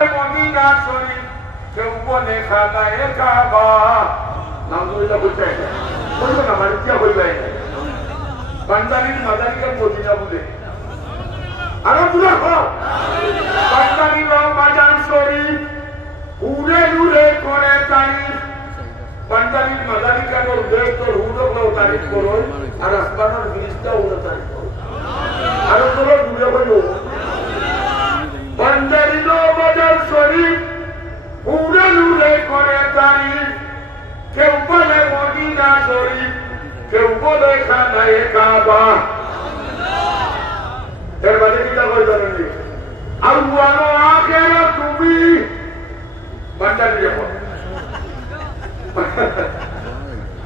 Medina শরীফ কেউ বলে খানায় কাবা নামদুলিল্লাহ বলতে বলবো না মানে কি বলবে বান্দারির মাদারিকে মদিনা বলে আরো পুরো বান্দারির বাজার শরীফ উড়ে উড়ে করে তারিফ বান্দারির মাদারিকা ওর দেশ তোর হুড়ো তারিফ করো আর আসমানের ফিরিস্তা উড়ে তারিফ করো আরো তোর দূরে হইল বান্দারির বাজার শরীফ উড়ে উড়ে করে তারিফ কেউ বলে মদিনা শরীফ কেউ বলে খানায় কাবা এর বাদে কিটা কই জানেন আউয়াল আখিরা তুমি বান্দারি যখন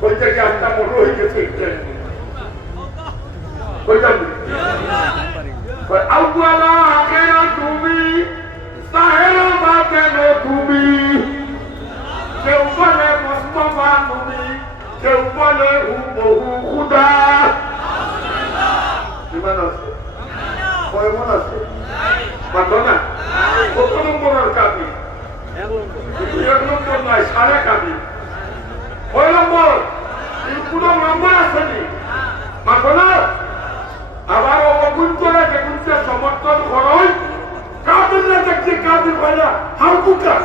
কইতে কি একটা মোড় হয়ে গেছে কইতাম আউয়াল আখিরা তুমি সাহেরা বাতেন তুমি কেউ বলে মুস্তাফা তুমি কেউ বলে হুবহু খুদা ইমান আছে কয় মন আছে মাত্র না কত নম্বরের কাবি এক নম্বর নয় সাড়ে কাবি কয় নম্বর কোন নম্বর আসেনি মাত্র না আবার অগুন্তরা যেগুনতে সমর্থন করো কাবিল না দেখছি কাবিল হয় না হাউ কুকা